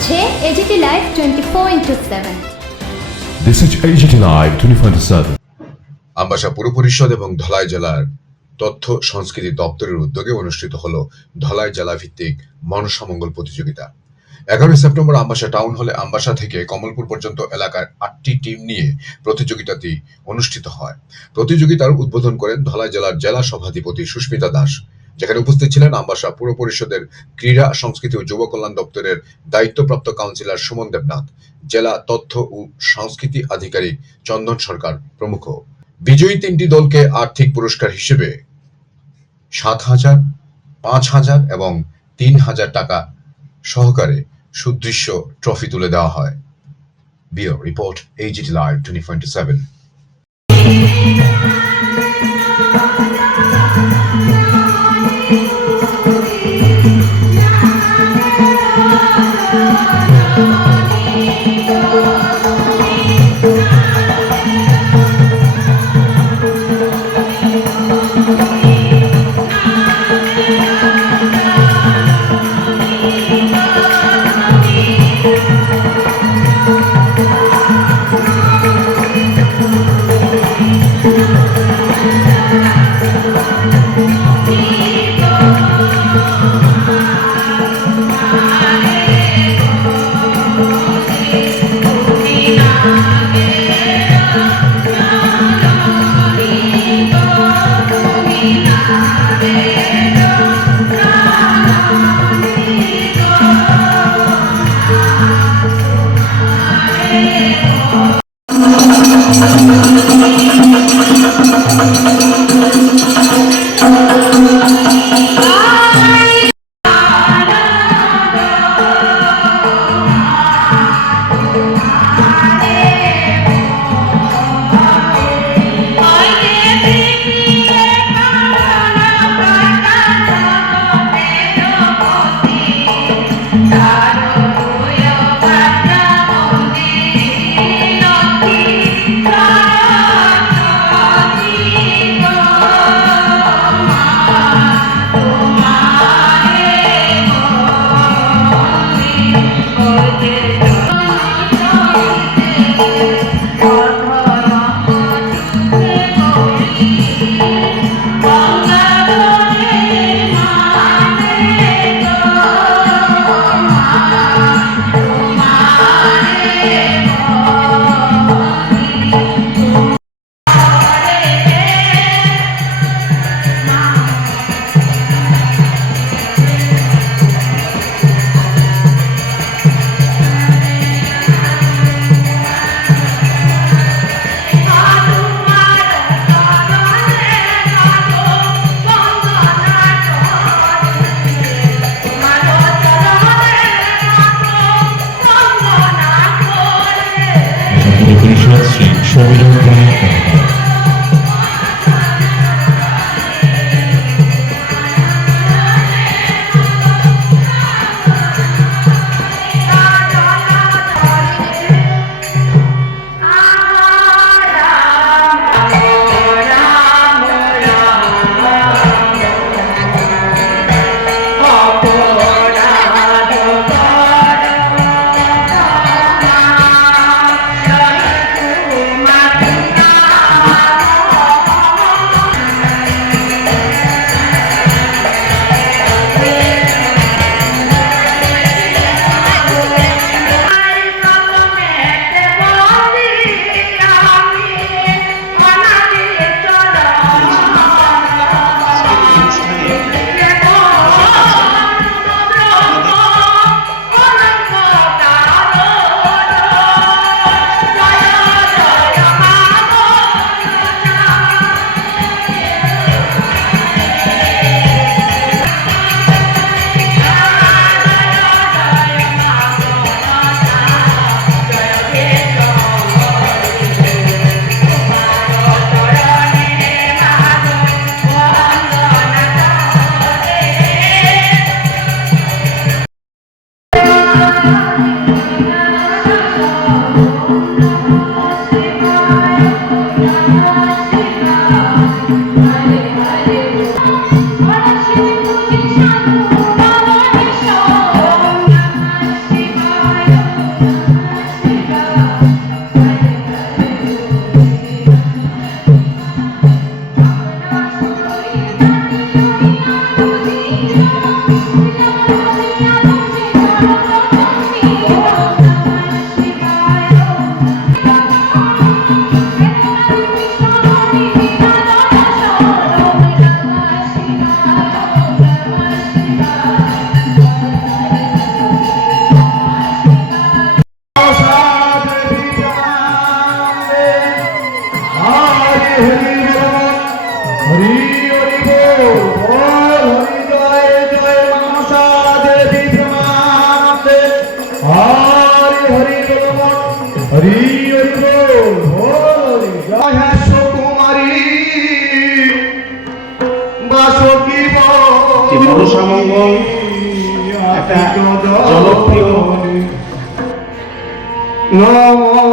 হচ্ছে AGT live 24/7। This is AGT Live 24/7. Ambassa পৌর পরিষদ এবং ধলাই জেলার তথ্য সংস্কৃতি দপ্তরের উদ্যোগে অনুষ্ঠিত হলো ধলাই জেলা ভিত্তিক মনসামঙ্গল প্রতিযোগিতা। 11 সেপ্টেম্বর আমবাসা টাউন হলে আমবাসা থেকে কমলপুর পর্যন্ত এলাকার 8টি টিম নিয়ে প্রতিযোগিতাটি অনুষ্ঠিত হয়। প্রতিযোগিতার উদ্বোধন করেন ধলাই জেলার জেলা সভাধিপতি সুস্মিতা দাস, যেখানে উপস্থিত ছিলেন আমবাসা পৌর পরিষদের ক্রীড়া সংস্কৃতি ও যুব কল্যাণ দপ্তরের দায়িত্বপ্রাপ্ত কাউন্সিলর সুমন দেবনাথ, জেলা তথ্য ও সংস্কৃতি আধিকারিক চন্দন সরকার প্রমুখ। বিজয়ী 3টি দলকে আর্থিক পুরস্কার হিসেবে 7,000, 5,000 এবং 3,000 টাকা সহকারে সুদৃশ্য ট্রফি তুলে দেওয়া হয়। Bureau report, AGT Live 24/7। Shri Samiran Roy Hari Hari Hari Hari कुमारी बासकी মনসামঙ্গল একটা জনপ্রিয় নমো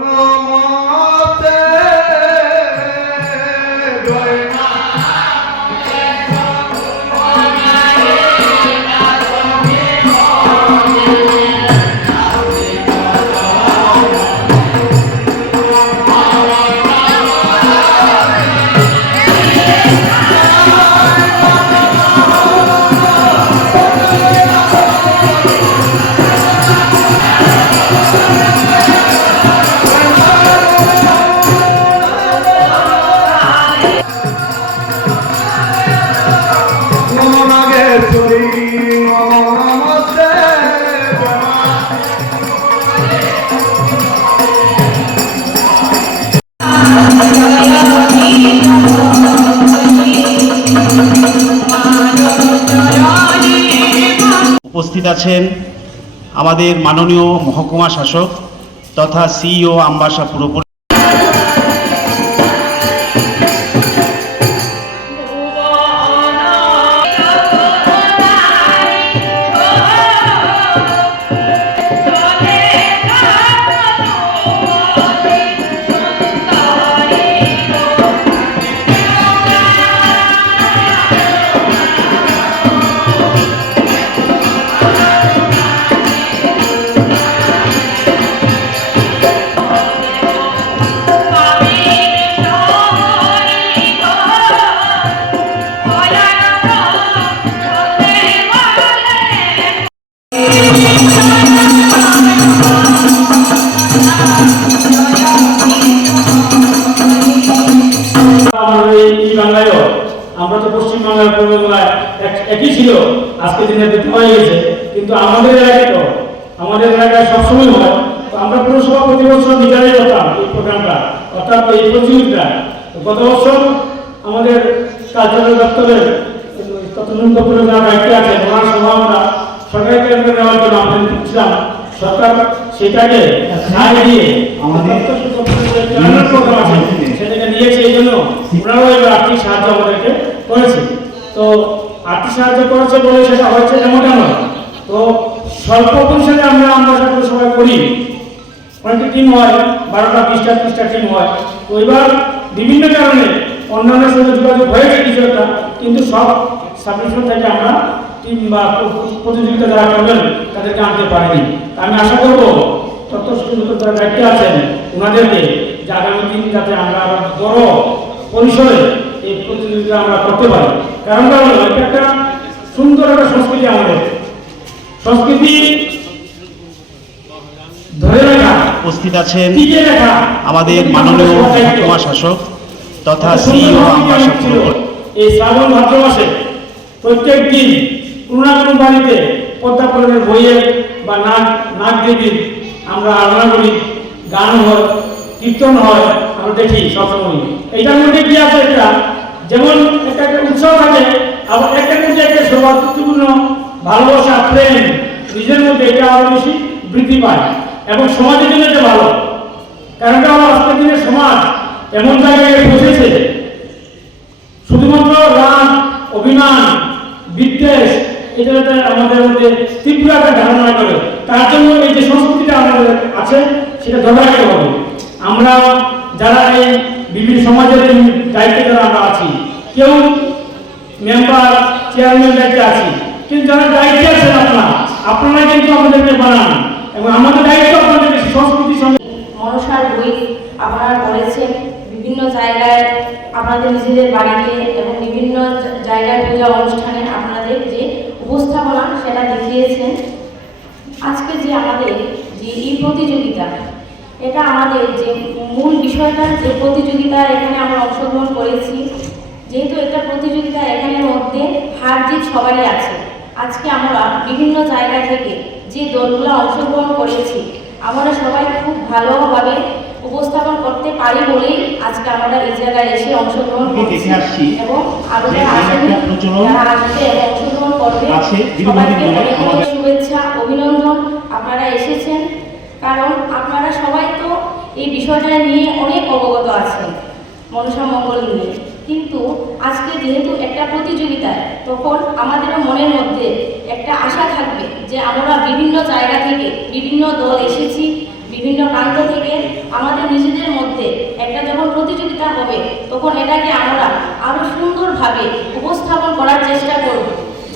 নমস্তে জয় মা উপস্থিত আছেন আমাদের মাননীয় মহকুমা শাসক তথা সিইও আমবাসা পুরপরিষদ। আমরা তো পশ্চিমবাংলার পূর্ববাংলায় একই ছিল, আজকে দিনে দুটো হয়ে গেছে, কিন্তু আমাদের এলাকায় তো আমাদের এলাকায় সবসময় হয়। তো আমরা পুরসভা প্রতি বছর নিজেরাই করতাম এই প্রোগ্রামটা, অর্থাৎ এই প্রতিযোগিতা। গত বছর আমাদের কালচারাল দপ্তরের তত্ত্বাবধান দপ্তরের যারা দায়িত্বে আছে ওনার সভা আমরা সরকারি কেন্দ্রে নেওয়ার জন্য আমরা দিচ্ছিলাম। সরকার সেটাকে ছাড় দিয়ে আমাদের প্রোগ্রাম আছে সেটাকে নিয়েছে, এই জন্য ওনারাও এবার আর্থিক সাহায্য আমাদেরকে করেছে। তো আর্থিক সাহায্য করেছে বলে সেটা হচ্ছে এমনটা নয়। তো স্বল্প পরিসরে আমরা সবাই করি, অনেকটা টিম হয়, 12টা 20টা 30টা টিম হয়। তো এবার বিভিন্ন কারণে অন্যান্য সাথে যোগাযোগ হয়েছে কিছু একটা, কিন্তু সব সাবডিভিশন থেকে আমরা টিম বা প্রতিযোগিতা যারা করবেন তাদেরকে আনতে পারিনি। আমি আশা করবো তথ্য সুযোগ যারা দায়িত্বে আছেন ওনাদেরকে যে আগামী দিন যাতে আমরা বড় পরিসরে এই প্রতিযোগিতা আমরা করতে পারি। কারণটা হলো এটা একটা সুন্দর একটা সংস্কৃতি, আমাদের সংস্কৃতি ধরে রাখা। উপস্থিত আছেন টিকে রাখা আমাদের মাননীয় মহকুমা শাসক তথা সিইও আমবাসা পুরপরিষদ। এই শ্রাবণ ভাদ্র মাসে প্রত্যেক দিন কোনো না কোনো বাড়িতে পদ্মাপুরাণের বইয়ের বা নাগ দেবীর আমরা আরাধনা করি, গান হয়, কীর্তন হয়, আমরা দেখি সবসময়। এইটার মধ্যে কি আছে একটা, যেমন একটা উৎসব থাকে, আবার একটা মধ্যে একটা সৌভাগ্যপূর্ণ ভালোবাসা প্রেম নিজের মধ্যে এটা আরো বেশি বৃদ্ধি পায় এবং সমাজের জন্য এটা ভালো। কারণ আজকের দিনে সমাজ এমন জায়গায় পৌঁছেছে শুধুমাত্র রাগ অভিমান বিদ্বেষ এটাতে আমাদের মধ্যে তীব্র একটা ধারণা করে। তার জন্য এই যে সংস্কৃতিটা আমাদের আছে সেটা ধরে রাখতে হবে। আমরা যারা এই বিভিন্ন সমাজের দায়িত্বে যারা আমরা আছি, কেউ মেম্বার চেয়ারম্যান দায়িত্বে আছি, কিন্তু যারা দায়িত্বে আছেন আপনারা কিন্তু আমাদেরকে বানান এবং আমাদের দায়িত্ব আপনাদের সংস্কৃতির সঙ্গে। মনসার বই আপনারা করেছেন বিভিন্ন জায়গায়, আপনাদের নিজেদের বাড়িতে এবং বিভিন্ন জায়গায় পূজা অনুষ্ঠানে আপনাদের যে উপস্থাপনা সেটা দেখিয়েছেন। আজকে যে আমাদের যে এই প্রতিযোগিতা, এটা আমাদের যে মূল বিষয়টা, যে প্রতিযোগিতা এখানে আমরা অংশগ্রহণ করেছি, যেহেতু এটা প্রতিযোগিতা এখানের মধ্যে হার জিত সবারই আছে। আজকে আমরা বিভিন্ন জায়গা থেকে যে দলগুলো অংশগ্রহণ করেছি আমরা সবাই খুব ভালোভাবে উপস্থাপন করতে পারি বলেই আজকে আমরা এই জায়গায় এসে অংশগ্রহণ করছি এবং আরো যারা আসবে এবং অংশগ্রহণ করবে সবাইকে অনেক শুভেচ্ছা অভিনন্দন। আপনারা এসেছেন, কারণ আপনারা সবাই তো এই বিষয়টা নিয়ে অনেক অবগত আছেন মনসা মঙ্গল নিয়ে। কিন্তু আজকে যেহেতু একটা প্রতিযোগিতা, তখন আমাদেরও মনের মধ্যে একটা আশা থাকবে যে আমরা বিভিন্ন জায়গা থেকে বিভিন্ন দল এসেছি, বিভিন্ন প্রান্ত থেকে আমাদের নিজেদের মধ্যে একটা যখন প্রতিযোগিতা হবে তখন এটাকে আমরা আরও সুন্দরভাবে উপস্থাপন করার চেষ্টা করব,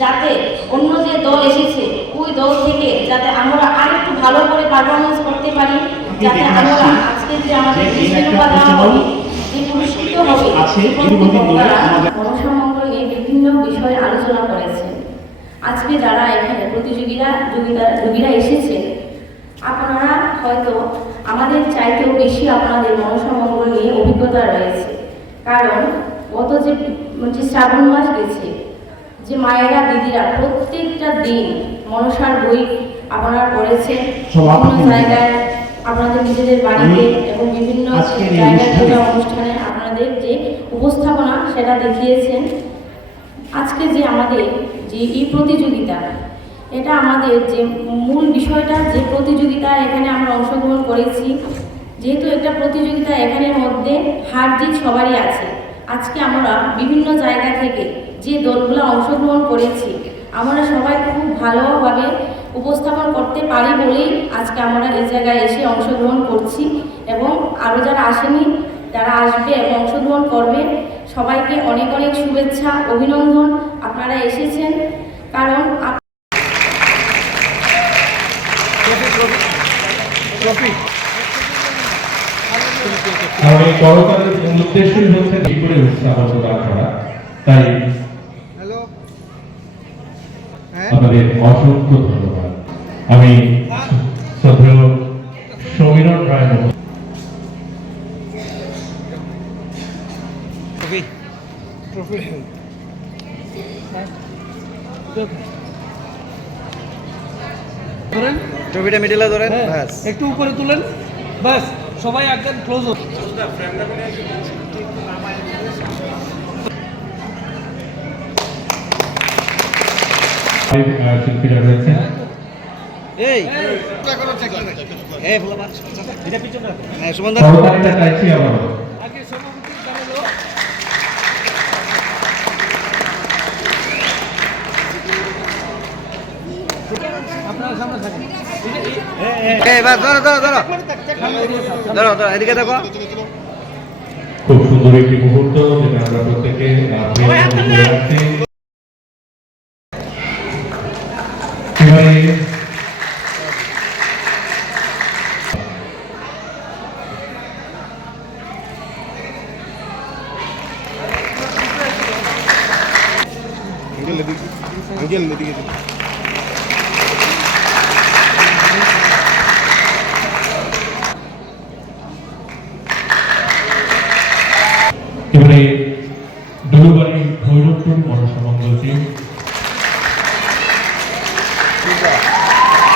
যাতে অন্য যে দল এসেছে ওই দল থেকে যাতে আমরা আরেকটু ভালো করে পারফরমেন্স করতে পারি, যাতে আমরা আজকে যে আমাদের শিরোপা দেওয়া হবে, যে পুরস্কৃত হবে, মনসা মঙ্গল নিয়ে বিভিন্ন বিষয়ে আলোচনা করেছে। আজকে যারা এখানে যোগীরা এসেছে, আপনারা হয়তো আমাদের চাইতেও বেশি আপনাদের মনসা মঙ্গল নিয়ে অভিজ্ঞতা রয়েছে, কারণ গত যে শ্রাবণ মাস গেছে, যে মায়েরা দিদিরা প্রত্যেকটা দিন মনসার বই আপনারা পড়েছেন, বিভিন্ন জায়গায় আপনাদের নিজেদের বাড়িতে এবং বিভিন্ন জায়গায় অনুষ্ঠানে আপনাদের যে উপস্থাপনা সেটা দেখিয়েছেন। আজকে যে আমাদের যে এই প্রতিযোগিতা, এটা আমাদের যে মূল বিষয়টা, যে প্রতিযোগিতা এখানে আমরা অংশগ্রহণ করেছি, যেহেতু একটা প্রতিযোগিতা এখানের মধ্যে হার জিত সবারই আছে। আজকে আমরা বিভিন্ন জায়গা থেকে যে দলগুলো অংশগ্রহণ করেছি, আমরা সবাই খুব ভালোভাবে উপস্থাপন করতে পারি বলেই আজকে আমরা এই জায়গায় এসে অংশগ্রহণ করছি, এবং আরও যারা আসেনি, যারা আসবে এবং অংশগ্রহণ করবে, সবাইকে অনেক অনেক শুভেচ্ছা, অভিনন্দন। আপনারা এসেছেন কারণ কারণ এই করতালের মূল উদ্দেশ্যই হচ্ছে কি করে উৎসাহ প্রদান করা। তাই আপনাদের অসংখ্য ধন্যবাদ। আমি শ্রদ্ধেয় সমীরণ রায় ট্রফিটা মিডলে ধরেন, একটু উপরে তুলেন, বাস সবাই একদম ক্লোজ হোক। শিল্পীরা রয়েছেন। করতালিটা চাইছি আবার। আপনার সামনে থাকেন। এদিকে দেখো। খুব সুন্দর একটি মুহূর্ত যেটা আমরা প্রত্যেকে এবারে এবারে